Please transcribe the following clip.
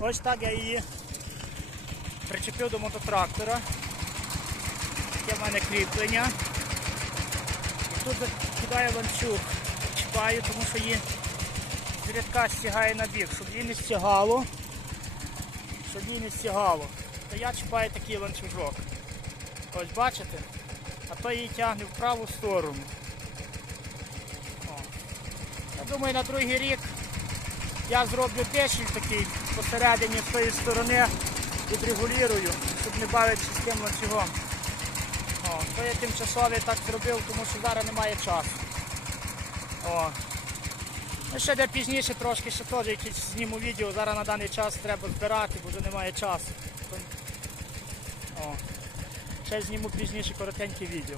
Ось так я її причепив до мототрактора. Таке в мене кріплення. І тут кидаю ланцюг, чіпаю, тому що її з рядка стягає на бік, щоб її не стягало. Щоб її не стягало. То я чіпаю такий ланцюжок. Ось бачите? А то її тягне в праву сторону. О. Я думаю, на другий рік я зроблю дешіль такий посередині з тої сторони, відрегулюю, щоб не бавитися з тим ланцюгом. О, то я тимчасово так зробив, тому що зараз немає часу. О. Ну, ще де пізніше трошки ще теж якісь зніму відео, зараз на даний час треба збирати, бо вже немає часу. О. Ще зніму пізніше коротеньке відео.